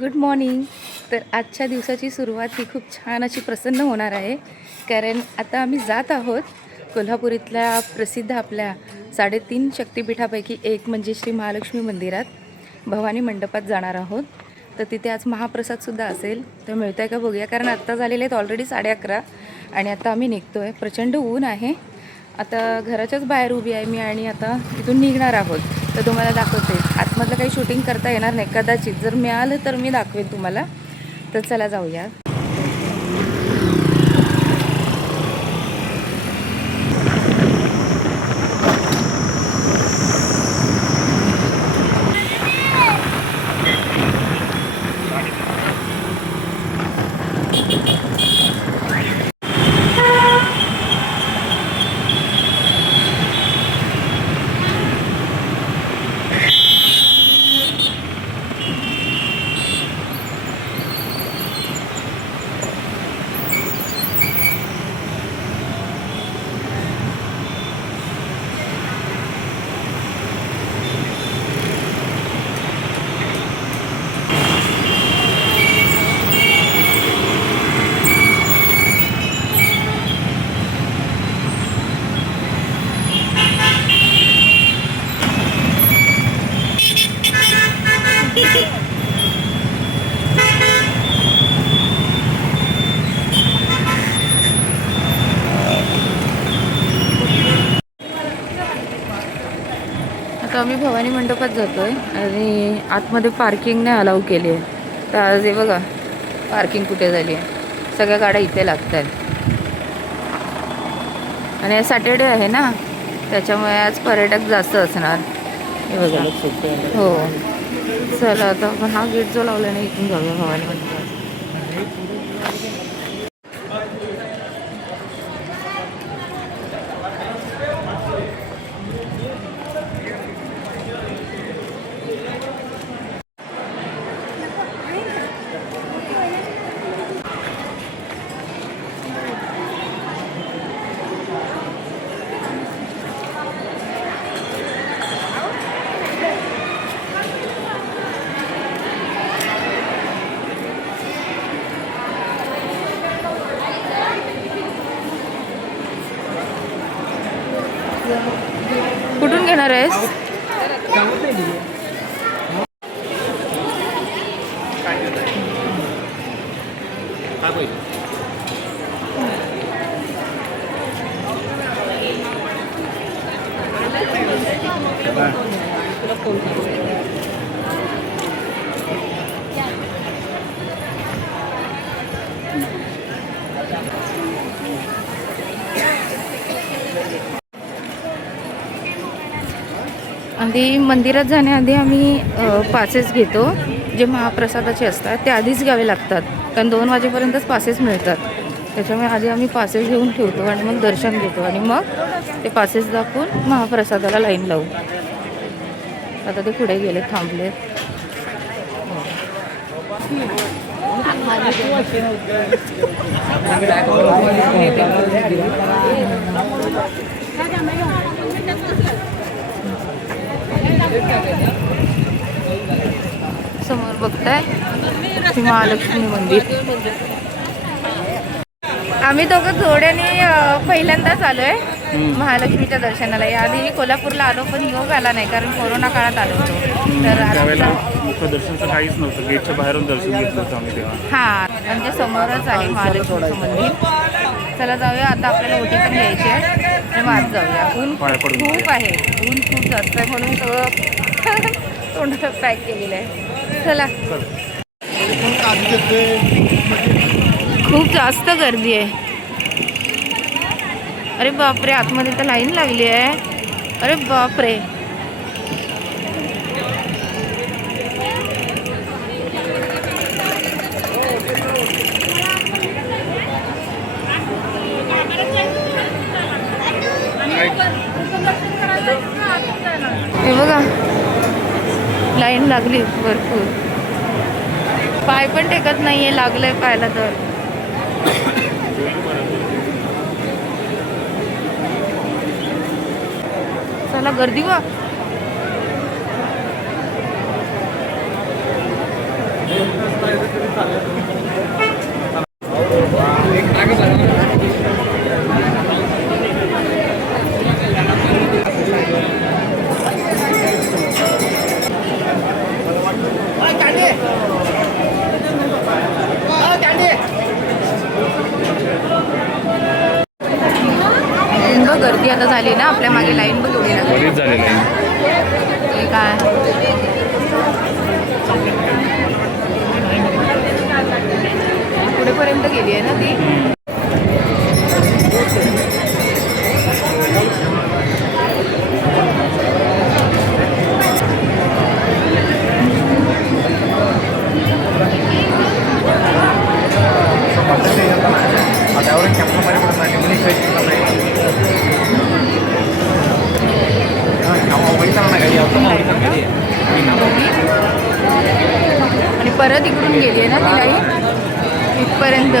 Good morning. तर आजच्या दिवसाची सुरुवात ही खूप छान अशी प्रसन्न होणार आहे, कारण आता आम्ही जात आहोत कोल्हापूर इथल्या प्रसिद्ध आपल्या 3.5 शक्तिपीठापैकी एक म्हणजे श्री महालक्ष्मी मंदिरात भवानी मंडपात जाणार आहोत. तर तिथे आज महाप्रसादसुद्धा असेल. तर मिळतं आहे का बघूया, कारण आत्ता झालेले आहेत ऑलरेडी 11:30 आणि आता आम्ही निघतो आहे. प्रचंड ऊन आहे. आता घराच्याच बाहेर उभी आहे मी आणि आता इथून निघणार आहोत. तर तुम्हाला दाखवते. आतमधलं काही शूटिंग करता येणार नाही कदाचित, जर मिळालं तर मी दाखवेन तुम्हाला. तर चला जाऊया. आता आम्ही भवानी मंडपात जातो आहे आणि आतमध्ये पार्किंग नाही अलाउ केली आहे. तर आज हे बघा पार्किंग कुठे झाली आहे. सगळ्या गाड्या इथे लागत आहेत आणि सॅटर्डे आहे ना, त्याच्यामुळे आज पर्यटक जास्त असणार. हे बघा. हो, चला आता आपण हा गेट जो लावला नाही इथून जाऊया भवानी मंडपात. कुठून घेणार आहेस? आधी मंदिरात जाण्याआधी आम्ही पासेस घेतो. जे महाप्रसादाचे असतात ते आधीच घ्यावे लागतात, कारण 2 वाजेपर्यंतच पासेस मिळतात. त्याच्यामुळे आधी आम्ही पासेस घेऊन ठेवतो आणि मग दर्शन घेतो आणि मग ते पासेस दाखवून महाप्रसादाला लाईन लावू. आता ते पुढे गेले, थांबले. समोर बघताय श्री महालक्ष्मी मंदिर. आम्ही दोघं जोड्याने पहिल्यांदाच आलो आहे महालक्ष्मीच्या दर्शनाला. याआधी कोल्हापूरला आलो पण योग आला नाही, कारण कोरोना काळात आलो होतो. तर दर्शनचं काहीच नव्हतं, गेटच्या बाहेरून दर्शन घेतलं होतं आम्ही तेव्हा. हां, आमच्या समोरच आहे महालक्ष्मीचं मंदिर. चला जाऊया. आता आपल्याला ओटी पण घ्यायची आहे आणि मग आज जाऊया. ऊन खूप आहे, ऊन खूप जास्त आहे म्हणून सगळं तोंडात पॅक केलेलं आहे. चला. खूप जास्त गर्दी आहे. अरे बापरे, आतमध्ये तर लाईन लागली आहे. अरे बापरे, हे बघा लाईन लागली भरपूर. पाय पण टेकत नाहीये, लागलंय पायला तर. चला गर्दी वा. बघ गर्दी आता झाली ना, आपल्या मागे लाईन बघ एवढी लागली. बरीच झालेलं आहे. हे काय पुढेपर्यंत गेली आहे ना ती. आणि परत इकडून गेली आहे ना ती लाईन इथपर्यंत.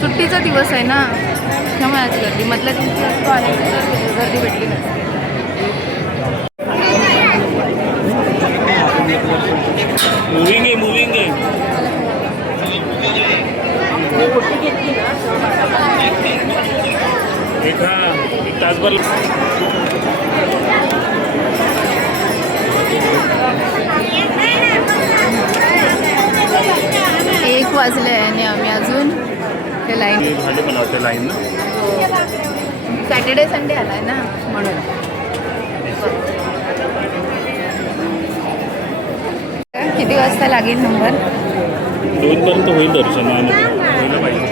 सुट्टीचा दिवस आहे ना, त्यामुळे आज गर्दी. मधल्या दिवशी असतो आणि गर्दी भेटली नसते. मुव्हिंग आहे. एक तासभर. 1 वाजले आणि आम्ही अजून ते लाईन झाले बनवते लाईन ना. सॅटर्डे संडे आलाय ना म्हणून. किती वाजता लागेल नंबर? 2 पर्यंत होईल दर्शन. व्हायला पाहिजे.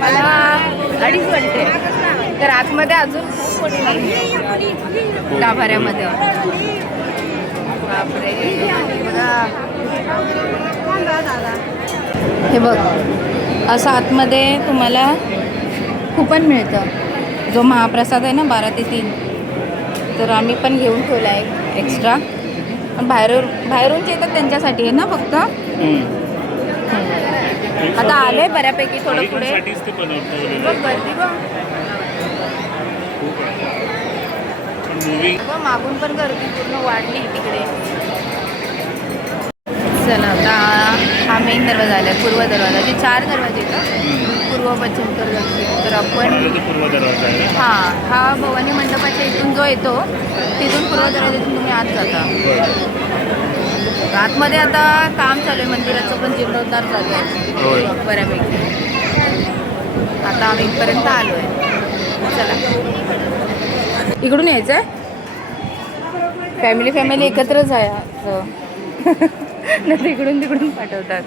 मला 2:30 वाटते. तर आतमध्ये अजून खूप मोठी लाईन गाभाऱ्यामध्ये. बापरे, हे बघ असं आतमध्ये तुम्हाला कुपन मिळतं. जो महाप्रसाद आहे ना 12 ते 3, तर आम्ही पण घेऊन ठेवला आहे एक्स्ट्रा. पण बाहेरून येतात त्यांच्यासाठी आहे ना फक्त. आता आले बऱ्यापैकी थोडं पुढे. बघ गर्दी बघ. मागून पण गर्दी पूर्ण वाढली तिकडे. चला आता हा मेन दरवाजा आला आहे, पूर्व दरवाजा. जे 4 दरवाजे आहेत, पूर्व पश्चिम उत्तर दक्षिण. तर आपण पूर्व दरवाजा आहे. हा भवानी मंडपाच्या इथून जो येतो तिथून पूर्व दरवाजातून तुम्ही आत जाता. आतमध्ये आता काम चालू आहे मंदिराचं, पण जीर्णोद्धार चालू आहे बऱ्यापैकी. आता आम्ही इथपर्यंत आलो आहे. चला इकडून यायचं आहे. फॅमिली एकत्रच आहे नाही इकडून तिकडून पाठवतात.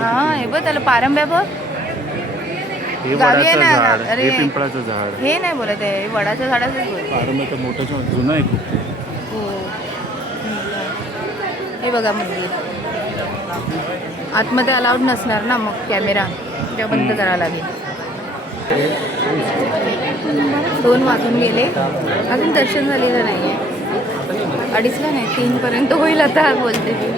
हां हे बघ त्याला पारंब्या बघ. गावी आहे ना. अरे पिंपळाचं झाड हे नाही बोलत आहे, वडाच्या झाडाचंच बोलत. पारंब्याचं मोठं जुनं आहे खूप. हो हे बघा मंदिर. आतमध्ये अलाउड नसणार ना मग कॅमेरा, त्या बंद करावं लागेल. 2 वाजून गेले, अजून दर्शन झालेलं नाही आहे. 2:30ला नाही 3 पर्यंत होईल आता बोलते मी.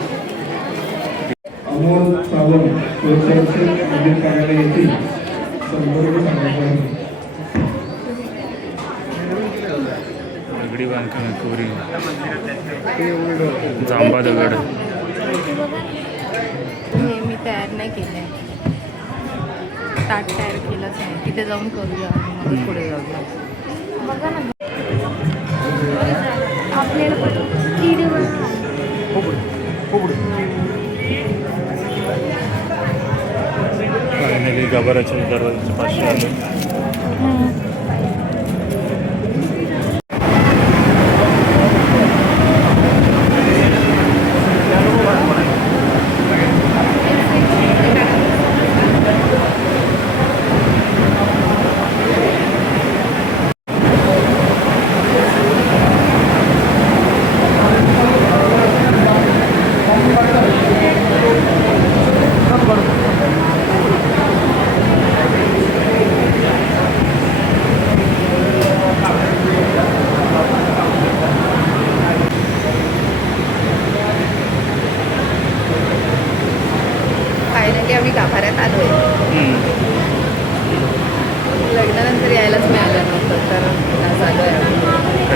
दगडी बांधकाम कोरी जांबा दगड. हे मी तयार नाही केलं आहे, ताट तयार केलंच नाही. तिथे जाऊन करूया मग पुढे जाऊया. बघा ना आपल्याला फायनली गाभाऱ्याच्या दरवाजाच्या पाशी आलो.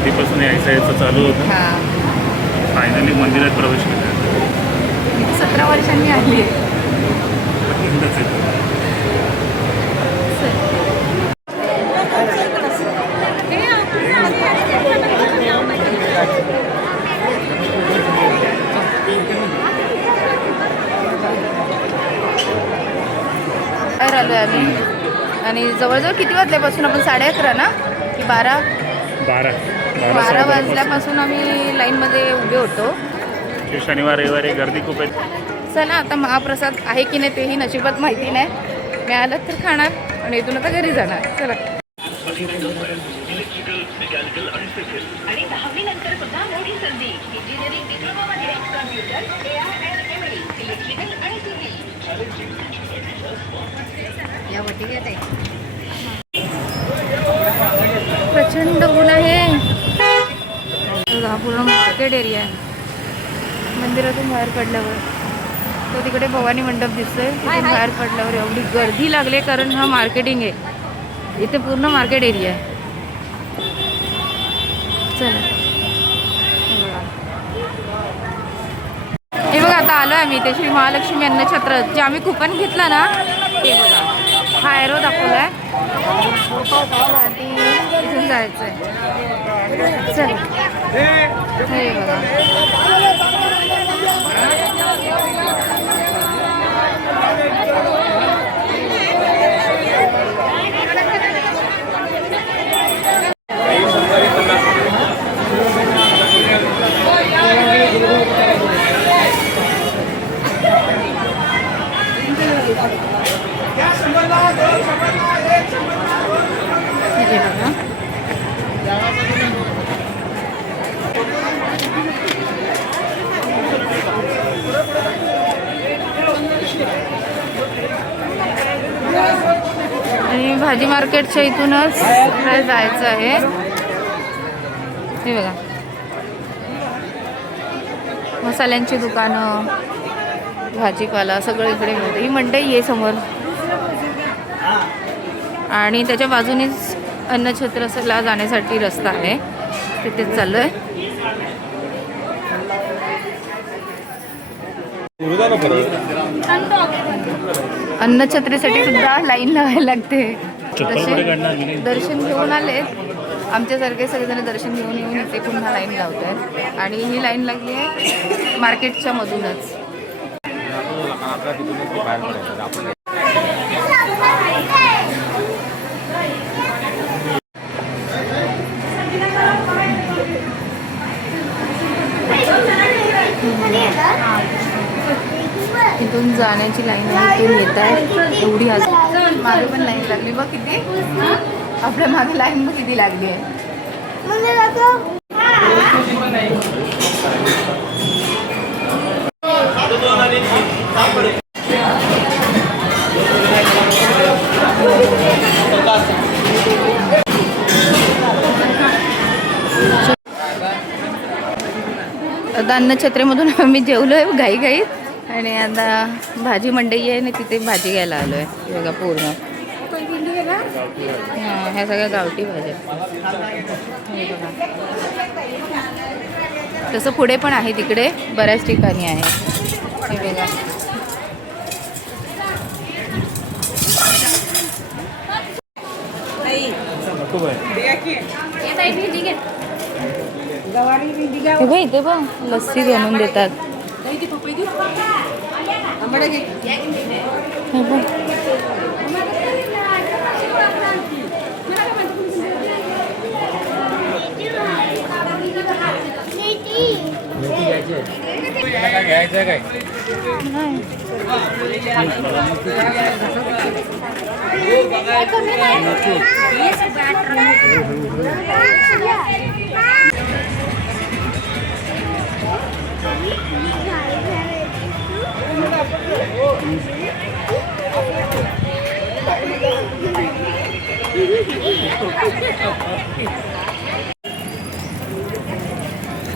कधीपासून यायचं चालू होतं. हां, फायनली मंदिरात प्रवेश केला. मी 17 वर्षांनी आली आहे. पहिल्यांदाच येतो. बाहेर आलो आहे आम्ही आणि जवळजवळ किती वाजल्यापासून आपण 11:30 ना की 12 12 वाजल्यापासून आम्ही लाईनमध्ये उभे होतो. शनिवार रविवारी गर्दी खूप आहे. चला आता महाप्रसाद आहे की नाही तेही नशिबात माहिती नाही. मिळालं तर खाणार आणि इथून आता घरी जाणार. चला. आणि 10वी नंतर सुद्धा मोठी संधी इंजिनिअरिंग डिप्लोमामध्ये कम्प्युटर AR&ML इलेक्ट्रिकल आणि सिव्हिल या वटिकेत आहे. प्रचंड ऊन आहे. हा पूर्ण मार्केट एरिया आहे. मंदिरातून बाहेर पडल्यावर तो तिकडे भवानी मंडप दिसतोय. तिथून बाहेर पडल्यावर एवढी गर्दी लागली कारण हा मार्केटिंग आहे. इथे पूर्ण मार्केट एरिया आहे. चला हे बघा आता आलो आहे आम्ही ते श्री महालक्ष्मी अन्नछत्र जे आम्ही कुपन घेतला ना ते बघा. हा एरो दाखवला आहे आणि इथून जायचं आहे. चल हे बघा. हे बघा. आणि भाजी मार्केटच्या इथूनच जायचं आहे. हे बघा मसाल्यांची दुकानं भाजीपाला सगळं इकडे मिळतं. ही मंडई आहे समोर आणि त्याच्या बाजूनेच अन्नछत्रला जाण्यासाठी रस्ता आहे. तिथेच चाललोय. अन्नछत्रेसाठी सुद्धा लाईन लावायला लागते. तसे दर्शन घेऊन आले आमच्यासारखे सगळेजण दर्शन घेऊन येऊन इथे पुन्हा लाईन लावत आहेत आणि ही लाईन लागली आहे मार्केटच्या मधूनच. इथून जाण्याची लाईन आहे. इथून येत आहे एवढी मागे पण लाईन लागली बघ किती. आपल्या मागे लाईन बघ किती लागली आहे. आता अन्नछत्रेमधून आम्ही जेवलो आहे घाईघाईत आणि आता भाजी मंडई आहे आणि तिथे भाजी घ्यायला आलो आहे. बघा पूर्ण हां ह्या सगळ्या गावठी भाज्या. हे बघा तसं पुढे पण आहे तिकडे बऱ्याच ठिकाणी आहे. हे बघा हे बघ इथे बघ लस्सी बनवून देतात. हे बघ घ्यायचं काय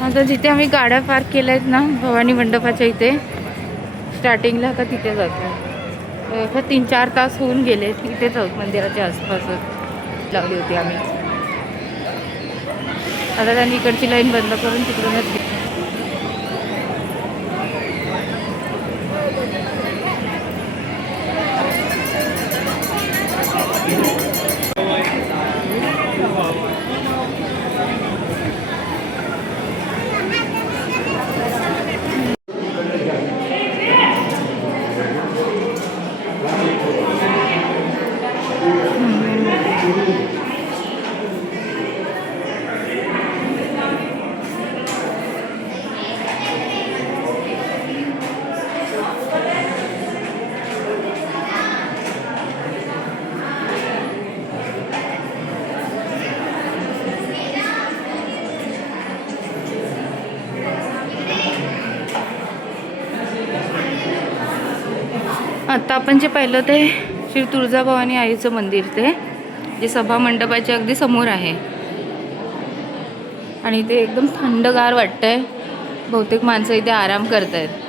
आता जिथे आम्ही गाड्या पार्क केल्या आहेत ना भवानी मंडपाच्या इथे स्टार्टिंगला आता तिथे जातो. 3-4 तास होऊन गेले तिथेच आहोत मंदिराच्या आसपासच लावली होती आम्ही. आता त्यांनी इकडची लाईन बंद करून तिकडूनच घेतली. आता आपण जे पाहिलं ते श्री तुळजाभवानी आईचं मंदिर, ते जे सभा मंडपाच्या अगदी समोर आहे. आणि ते एकदम थंडगार वाटतंय. बहुतेक माणसं इथे आराम करतायत.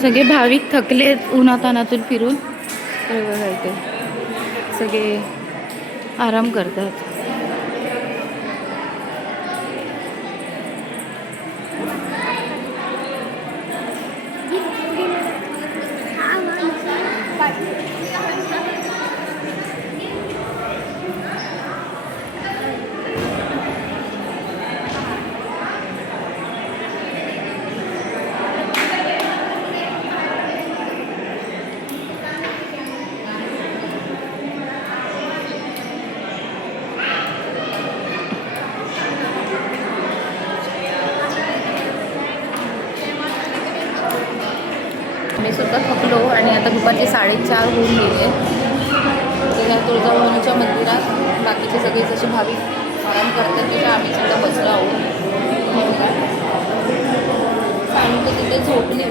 सगळे भाविक थकलेत उन्हातानातून फिरून. तर बघा इथे सगळे आराम करतात. मी सुद्धा थकलो आणि आता दुपारचे 4:30 होऊन गेले. त्या तुळजाभवानीच्या मंदिरात बाकीचे सगळे जसे भाविक आराम करतात त्याच्या आम्ही सुद्धा बसलो आहोत. आणि ते तिथे झोपले,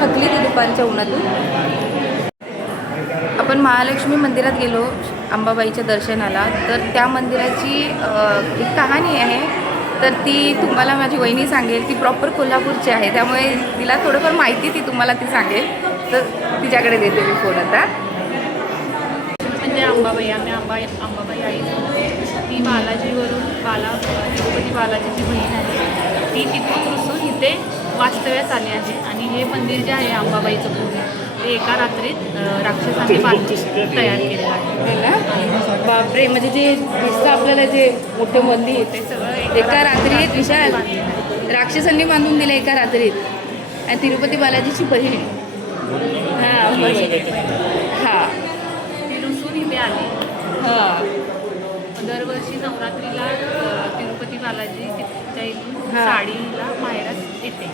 थकली ती दुपारच्या उन्हातून. आपण महालक्ष्मी मंदिरात गेलो अंबाबाईच्या दर्शनाला. तर त्या मंदिराची एक कहाणी आहे. तर ती तुम्हाला माझी वहिनी सांगेल. ती प्रॉपर कोल्हापूरची आहे, त्यामुळे तिला थोडंफार माहिती ती तुम्हाला ती सांगेल. तर तिच्याकडे देते मी फोन आता. म्हणजे अंबाबाई, आम्ही अंबाबाई आई ती बालाजीवरून तिरुपती बालाजीची बहीण आहे. ती तिथून रुसून इथे वास्तव्यास आली आहे. आणि हे मंदिर जे आहे अंबाबाईचं पूर्ण ते एका रात्रीत राक्षसांनी तयार केलेलं आहे. बापरे, म्हणजे जे दिसतं आपल्याला जे मोठे मंदिर ते सगळं एका रात्रीत विशाल राक्षसांनी बांधून दिलं एका रात्रीत. आणि तिरुपती बालाजीची बहीण हां ती रुसून इथे आली. दरवर्षी नवरात्रीला तिरुपती बालाजी तिच्या इथून साडीला माहेरात येते.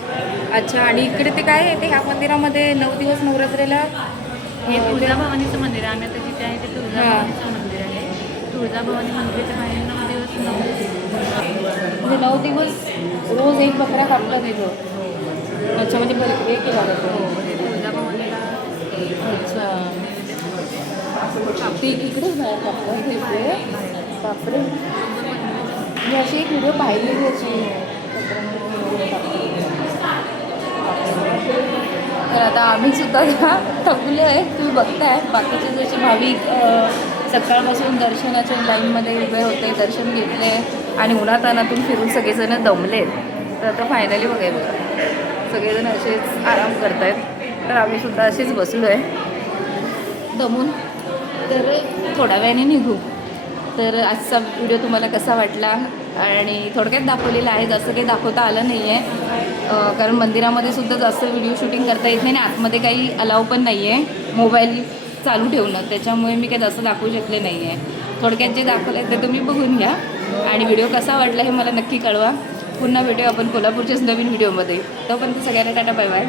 अच्छा. आणि इकडे ते काय येते ह्या मंदिरामध्ये 9 दिवस नवरात्रीला? हे तुळजाभवानीचं मंदिर आहे. आम्ही आता जिथे आहे ते तुळजाभवानीचं मंदिर आहे. तुळजाभवानी मंदिराच्या बाहेर 9 दिवस म्हणजे 9 दिवस रोज एक बकरा कापला जातो. अच्छा, म्हणजे हे केला जातो. तुळजाभवानीला अच्छा, ती इकडेच बाहेर कापतात इकडे. बापरे, मी अशी एक व्हिडिओ पाहिलेली अशी. तर आता आम्ही सुद्धा थकलो आहे. तुम्ही बघताय बाकीचे जसे भाविक सकाळपासून दर्शनाच्या लाईनमध्ये उभे होते, दर्शन घेतले आणि उन्हातानातून फिरून सगळेजण दमलेत. तर आता फायनली बघा सगळेजण असेच आराम करत आहेत. तर आम्ही सुद्धा असेच बसलो आहे दमून. तर थोड्या वेळाने निघू. तर आजचा व्हिडिओ तुम्हाला कसा वाटला? आणि थोडक्यात दाखवलेला आहे, जास्त काही दाखवता आलं नाही आहे. कारण मंदिरामध्ये सुद्धा जास्त व्हिडिओ शूटिंग करता येत नाही आणि आतमध्ये काही अलाव पण नाही आहे मोबाईल चालू ठेवणं. त्याच्यामुळे मी काही जास्त दाखवू शकले नाही आहे. थोडक्यात जे दाखवलं आहे ते तुम्ही बघून घ्या. आणि व्हिडिओ कसा वाटला हे मला नक्की कळवा. पुन्हा भेटूया आपण कोल्हापूरच्याच नवीन व्हिडिओमध्ये. तोपर्यंत सगळ्यांना टाटा, बाय बाय.